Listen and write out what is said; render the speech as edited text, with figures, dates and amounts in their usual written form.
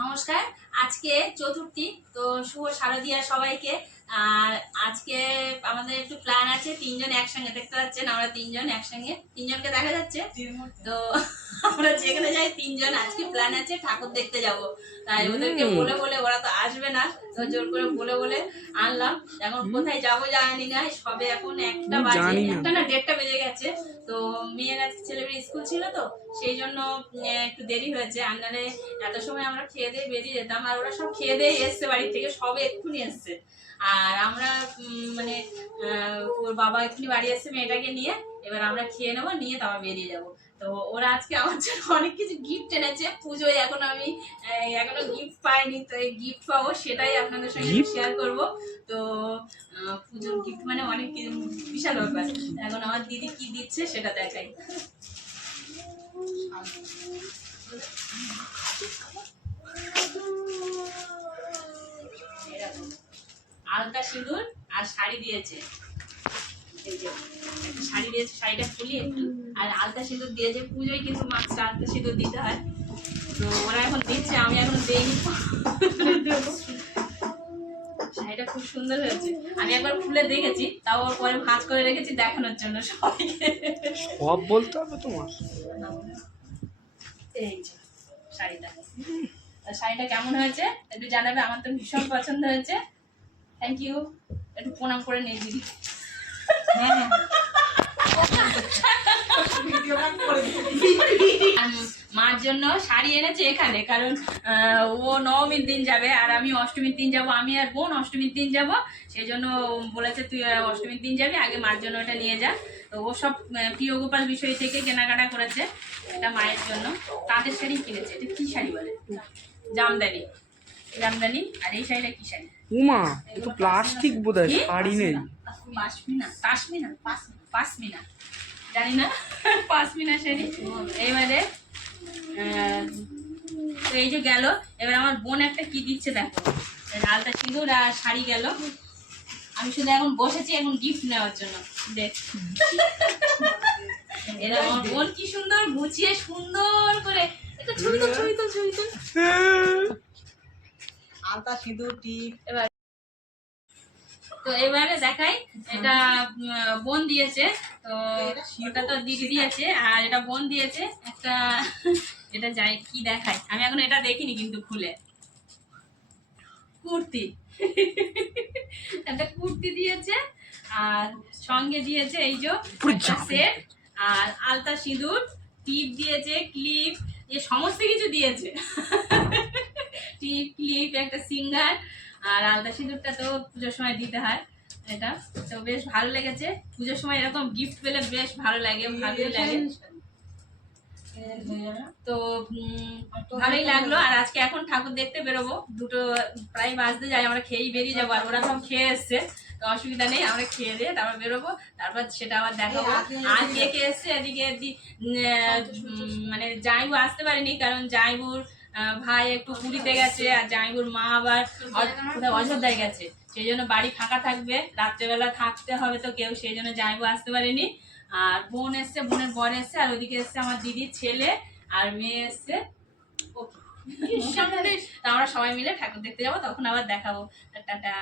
নমস্কার। আজকে চতুর্থী, তো শুভ শারদিয়া সবাইকে। আর আজকে আমাদের একটু প্ল্যান আছে, তিনজন একসঙ্গে, দেখতে পাচ্ছেন আমরা তিনজন একসঙ্গে, তিনজনকে দেখা যাচ্ছে তো আমরা যেখানে যাই তিনজন। আজকে প্ল্যান আছে ঠাকুর দেখতে যাব, তাই ওদেরকে বলে বলে, ওরা তো আসবে না, তো জোর করে বলে বলে আনলাম। এখন কোথায় যাবো জানি না, সবে এখন একটা বাজে, একটা না 1:30 বেজে গেছে। তো মেয়ের আজকে ছেলেমেয়ে স্কুল ছিল, তো সেই জন্য একটু দেরি হয়েছে। আন্নারে এত সময় আমরা খেয়ে দিয়ে বেরিয়ে যেতাম, আর ওরা সব খেয়ে দিয়ে এসছে বাড়ি থেকে, সবে এক্ষুনি এসছে। আর আমরা মানে ওর বাবা এক্ষুনি বাড়ি এসছে মেয়েটাকে নিয়ে, এবার আমরা খেয়ে নেবো, নিয়ে তারপর বেরিয়ে যাবো। তো ওরা আজকে আমার জন্য অনেক কিছু গিফট এনেছে পুজোয়, এখন আমি এখনো গিফট পাইনি, তো এই গিফট পাবো, সেটাই আপনাদের সঙ্গে শেয়ার করব। তো পুজোর গিফট মানে অনেক বিশাল ব্যাপার। এখন আমার দিদি কি দিচ্ছে সেটা দেখাই। আলতা সিঁদুর আর শাড়ি দিয়েছে, শাড়ি দিয়েছে, শাড়িটা খুলি একটু। আর আলতা সিঁদুর দিয়েছে, পুজোয় কিন্তু মাত্র আলতা সিঁদুর দিতে হয়, তো ওরা এখন দিচ্ছে, আমি এখনো দেইনি। শাড়িটা খুব সুন্দর হয়েছে, আমি একবার খুলে দেখেছি, তাও ওর পরে ভাঁজ করে রেখেছি দেখানোর জন্য সবাইকে। সব বলতে হবে তোমার। এই যে শাড়িটা, শাড়িটা কেমন হয়েছে একটু জানাবে, আমার তো ভীষণ পছন্দ হয়েছে। থ্যাংক ইউ, একটু প্রণাম করে নিয়ে দিদি। মার জন্য শাড়ি এনেছে এখানে, কারণ ও নবমীর দিন যাবে আর আমি অষ্টমীর দিন যাব, আমি আর বোন অষ্টমীর দিন যাব, সেই জন্য বলেছে তুই অষ্টমীর দিন যাবি, আগে মার জন্য ওটা নিয়ে যা। তো ও সব প্রিয় গোপাল বিষয় থেকে কেনাকাটা করেছে, এটা মায়ের জন্য। তাঁতের শাড়ি কিনেছে, এটা কি শাড়ি বলে, জামদানি, জামদানি। আর এই শাড়িটা কি শাড়ি? উমা, এ তো প্লাস্টিক বোধহয়, শাড়ি নেই। পাশমিনা, পাশমিনা, পাশমিনা, জানি না, পাশমিনা শাড়ি। এইবারে তো এই যে গেল, এবার আমার বোন একটা কি দিচ্ছে দেখো, আলতা সিঁদুর আর শাড়ি গেল। আমি শুধু এখন বসেছি এখন গিফট নেওয়ার জন্য। দেখ এরা আমার বোন কি সুন্দর গুছিয়ে সুন্দর করে, একটু ছবি তো, ছবি তো, ছবি তো, আলতা সিঁদুর টিপ। এবার তো এবারে দেখাই, এটা বোন দিয়েছে, তো এটা তো দিদি দিয়েছে, আর এটা বোন দিয়েছে একটা। এটা যাই কি দেখাই, আমি এখন এটা দেখিনি কিন্তু খুলে। কুর্তি, একটা কুর্তি দিয়েছে, আর সঙ্গে দিয়েছে এই যে সেট, আর আলতা সিঁদুর, টিপ দিয়েছে, ক্লিপ, এই সমস্ত কিছু দিয়েছে। টিপ, ক্লিপ, একটা সিঙ্গার, আর আলতা সিঁদুরটা তো পুজোর সময় দিতে হয়। এটা তো বেশ ভালো লেগেছে, পুজোর সময় এরকম গিফট পেলে বেশ ভালো লাগে, ভালোই লাগে। তো ভালোই লাগলো। আর আজকে এখন ঠাকুর দেখতে বেরোবো, 2টো প্রায় বাজতে যায়, আমরা খেয়েই বেরিয়ে যাবো, আর ওরা সব খেয়ে এসছে, তো অসুবিধা নেই, আমরা খেয়ে দিয়ে তারপর বেরোবো, তারপর সেটা আবার দেখাবো। আর কে কে এসছে এদিকে, মানে জামাইবু আসতে পারেনি, কারণ জামাইবুর ভাই একটু পুরীতে গেছে, আর জামাইবুর মা আবার কোথায় অযোধ্যায় গেছে, সেই জন্য বাড়ি ফাঁকা থাকবে, রাত্রেবেলা থাকতে হবে তো কেউ, সেই জন্য জামাইবু আসতে পারেনি। আর বোন এসছে, বোনের বর এসছে, আর ওদিকে এসছে আমার দিদির ছেলে আর মেয়ে এসছে। আমরা সবাই মিলে ঠাকুর দেখতে যাবো, তখন আবার দেখাবো। টাটা।